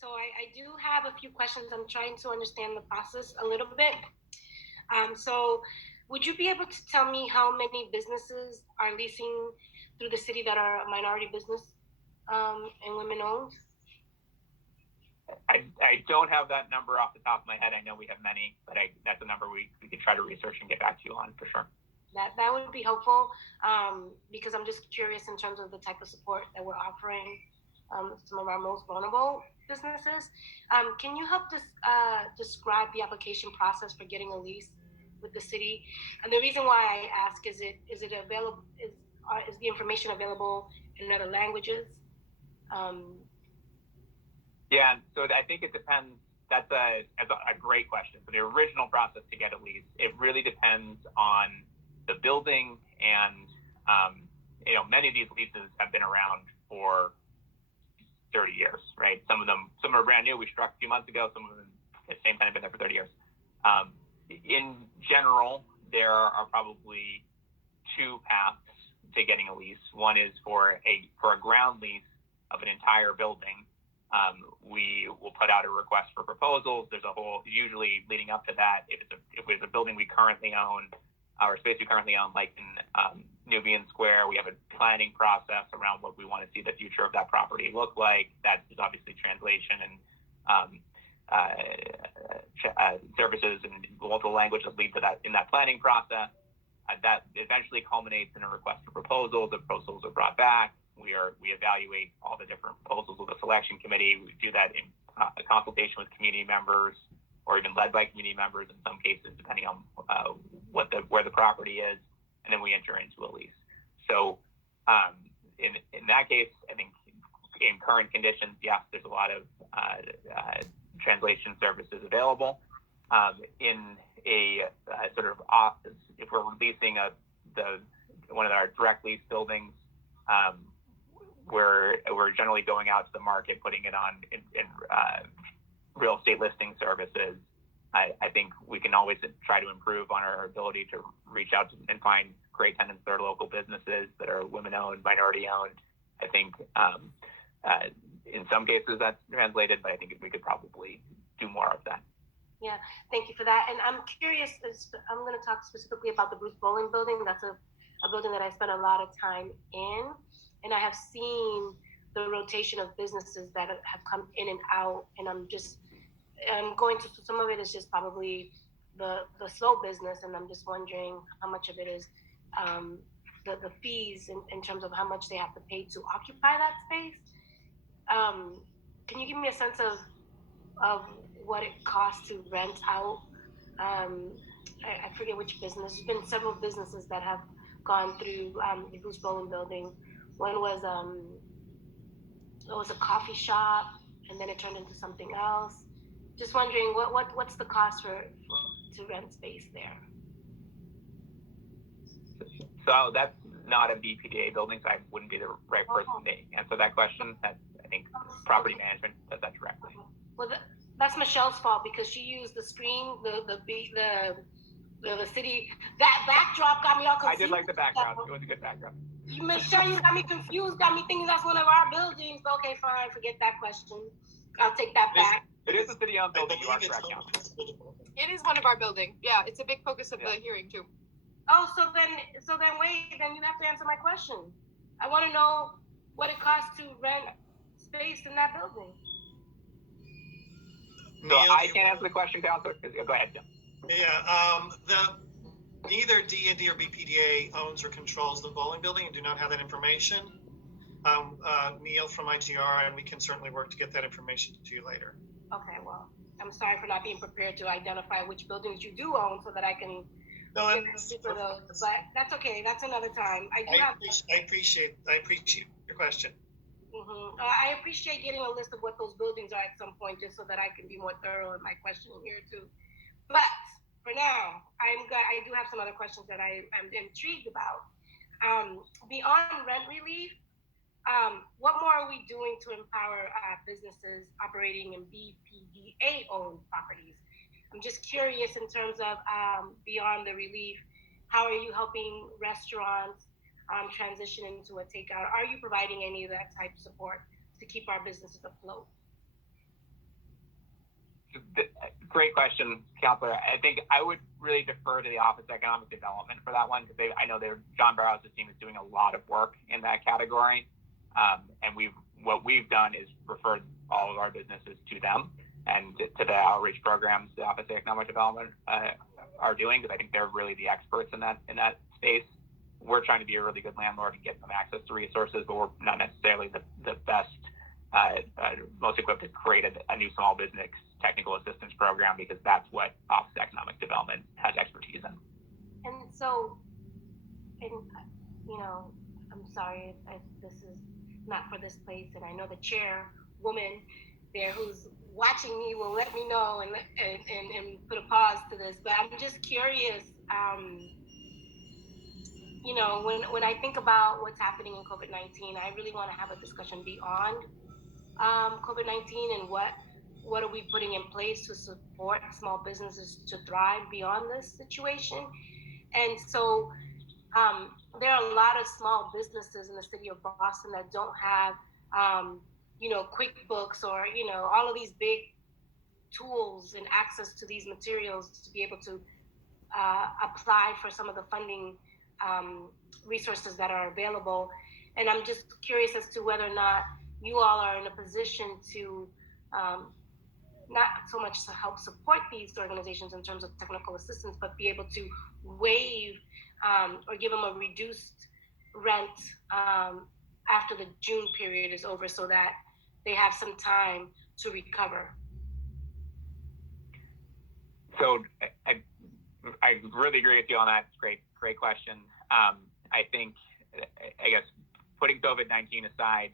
So I do have a few questions. I'm trying to understand the process a little bit. So would you be able to tell me how many businesses are leasing through the city that are a minority business and women owned? I don't have that number off the top of my head. I know we have many, but that's a number we could try to research and get back to you on for sure. That would be helpful because I'm just curious in terms of the type of support that we're offering some of our most vulnerable businesses. Can you help describe the application process for getting a lease with the city? And the reason why I ask is it available? Is the information available in other languages? Yeah, so I think it depends. That's a great question. So the original process to get a lease, it really depends on the building, and many of these leases have been around for 30 years, right? Some are brand new. We struck a few months ago. Some of them at the same time have been there for 30 years. In general, there are probably two paths to getting a lease. One is for a ground lease of an entire building. We will put out a request for proposals. There's a whole, usually leading up to that, if it's a building we currently own, or space we currently own, like in Nubian Square, we have a planning process around what we want to see the future of that property look like. That is obviously translation and services and multiple languages lead to that in that planning process. That eventually culminates in a request for proposals. The proposals are brought back. We evaluate all the different proposals with the selection committee. We do that in a consultation with community members, or even led by community members in some cases, depending on where the property is, and then we enter into a lease. So in that case, I think in current conditions, yes, there's a lot of translation services available. In a sort of office, if we're leasing one of our direct lease buildings, we're generally going out to the market, putting it on in real estate listing services. I think we can always try to improve on our ability to reach out and find great tenants that are local businesses, that are women-owned, minority-owned. I think in some cases that's translated, but I think we could probably do more of that. Yeah, thank you for that. And I'm curious, I'm going to talk specifically about the Bruce Bowling building. That's a building that I spent a lot of time in, and I have seen the rotation of businesses that have come in and out, and I'm going to, some of it is just probably the slow business, and I'm just wondering how much of it is the fees in terms of how much they have to pay to occupy that space. Can you give me a sense of what it costs to rent out? I forget which business. There's been several businesses that have gone through the Bruce Bowling building. One was it was a coffee shop, and then it turned into something else. Just wondering what's the cost to rent space there? So that's not a BPDA building, so I wouldn't be the right person to answer that question. I think property management does that directly. Well, that's Michelle's fault because she used the screen, the city. That backdrop got me all confused. I did like the background. It was a good background. Michelle, you got me confused, got me thinking that's one of our buildings. Okay, fine, forget that question. I'll take that back. It is a city-owned building. You are correct, Council. It is one of our buildings. Yeah, it's a big focus of the hearing too. Oh, so then wait, then you have to answer my question. I want to know what it costs to rent space in that building. So I can't answer the question, Councilor. Go ahead, Jim. Yeah, neither D&D or BPDA owns or controls the bowling building and do not have that information. Neil from IGR, and we can certainly work to get that information to you later. Okay, well, I'm sorry for not being prepared to identify which buildings you do own so that I can for those, but that's okay. That's another time. I appreciate your question. Mm-hmm. I appreciate getting a list of what those buildings are at some point, just so that I can be more thorough in my questioning here too. But for now, I do have some other questions that I am intrigued about. Beyond rent relief, what more are we doing to empower businesses operating in BPDA-owned properties? I'm just curious in terms of beyond the relief, how are you helping restaurants transition into a takeout? Are you providing any of that type of support to keep our businesses afloat? Great question, Counselor. I think I would really defer to the Office of Economic Development for that one, because I know John Barrow's team is doing a lot of work in that category, and what we've done is referred all of our businesses to them and to the outreach programs the Office of Economic Development are doing, because I think they're really the experts in that space. We're trying to be a really good landlord and get them access to resources, but we're not necessarily the best, most equipped to create a new small business technical assistance program, because that's what Office of Economic Development has expertise in. And so, you know, I'm sorry if this is not for this place, and I know the chairwoman there who's watching me will let me know and put a pause to this, but I'm just curious. You know, when I think about what's happening in COVID-19, I really want to have a discussion beyond COVID-19 and what are we putting in place to support small businesses to thrive beyond this situation. And so there are a lot of small businesses in the city of Boston that don't have, you know, QuickBooks or, you know, all of these big tools and access to these materials to be able to apply for some of the funding resources that are available. And I'm just curious as to whether or not you all are in a position to not so much to help support these organizations in terms of technical assistance, but be able to waive or give them a reduced rent after the June period is over, so that they have some time to recover. So I really agree with you on that. It's great question. I think, I guess, putting COVID-19 aside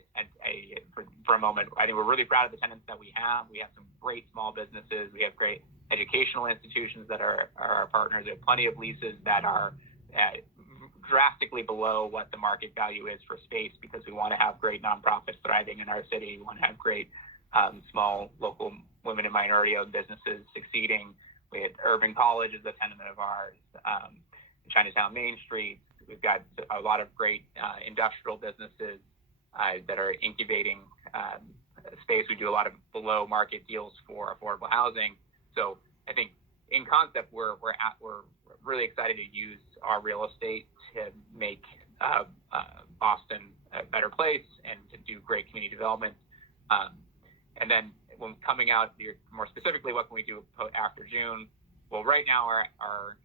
for a moment, I think we're really proud of the tenants that we have. We have some great small businesses. We have great educational institutions that are our partners. We have plenty of leases that are drastically below what the market value is for space, because we want to have great nonprofits thriving in our city. We want to have great small local women and minority-owned businesses succeeding. We had Urban College as a tenant of ours, Chinatown Main Street. We've got a lot of great industrial businesses that are incubating space. We do a lot of below market deals for affordable housing. So I think in concept, we're really excited to use our real estate to make Boston a better place and to do great community development. And then when coming out more specifically, what can we do after June? Well, right now our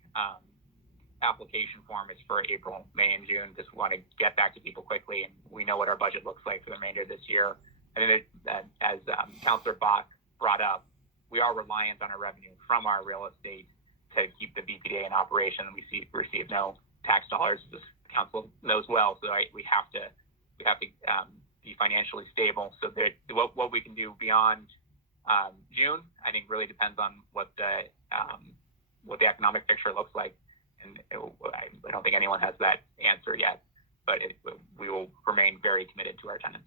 application form is for April, May, and June. Just want to get back to people quickly, and we know what our budget looks like for the remainder of this year. And then as Councilor Bach brought up, we are reliant on our revenue from our real estate to keep the BPDA in operation. We receive no tax dollars, as the council knows well. So we have to be financially stable. So what we can do beyond June, I think, really depends on what the economic picture looks like. And I don't think anyone has that answer yet, but we will remain very committed to our tenants.